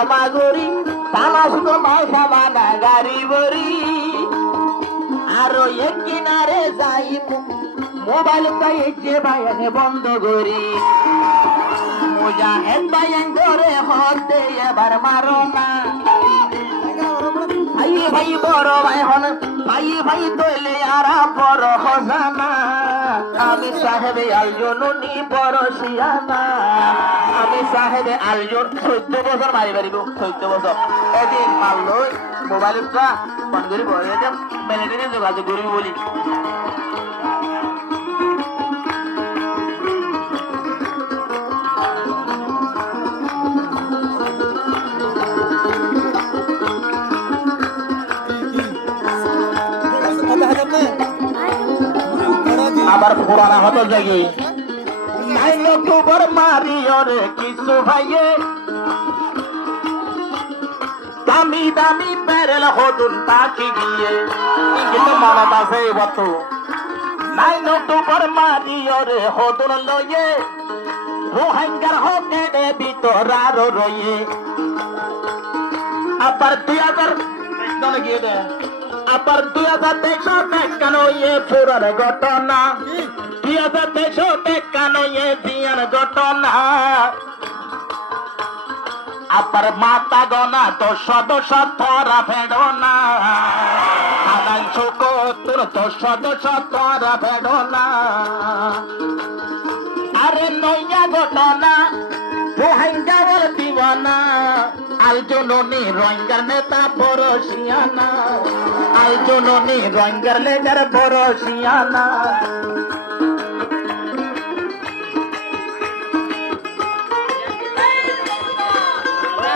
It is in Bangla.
জমা করি তামাশ তোমায় সাবানা গাড়ি বরি আরো এক কিনারে যাই মোবাইল পাইছে ভাইয়ানে বন্ধ করি মুজাহিদ ভাইয়ান করে হতে এবার মারো না ভাই ভাই বড় ভাই হন ভাই ভাই তৈলে আরা বড় খজানা আমি সাহেবে আলজনুনি বড় শিয়ানা আমি সাহেবে আলজন 14 বছর মারি পারিব 14 বছর এদিন মারলো মোবাইলটা বন্ধ করে বলে যে ম্যানেজারে যোগাযোগ করিব বলি আবার পুরানা হতো জায়গায় 9 অক্টোবর মারিও রে কিছু ভাইয়ে দামি দামি প্যারেল হতুন তাকি গিয়ে কিন্তু মনত আছে এই বস্তু 9 অক্টোবর মারিও রে হতুন লয়ে রোহিঙ্গার হতে দে ভিতর আরো রয়ে আবার 2000 গিয়ে দে আবার 2023 পুরার ঘটনা 2023 দিয়ার ঘটনা আবার মাতা গনা 10 তোরা ফেডো না আদান চুকো তোর 10 তোরা ফেডো না আরে নইয়া ঘটনা রোহিঙ্গার দিওয়ানা আলজননি রোহিঙ্গার নেতা বড় শিয়ানা আলজননি রোহিঙ্গার লেজার বড় শিয়ানা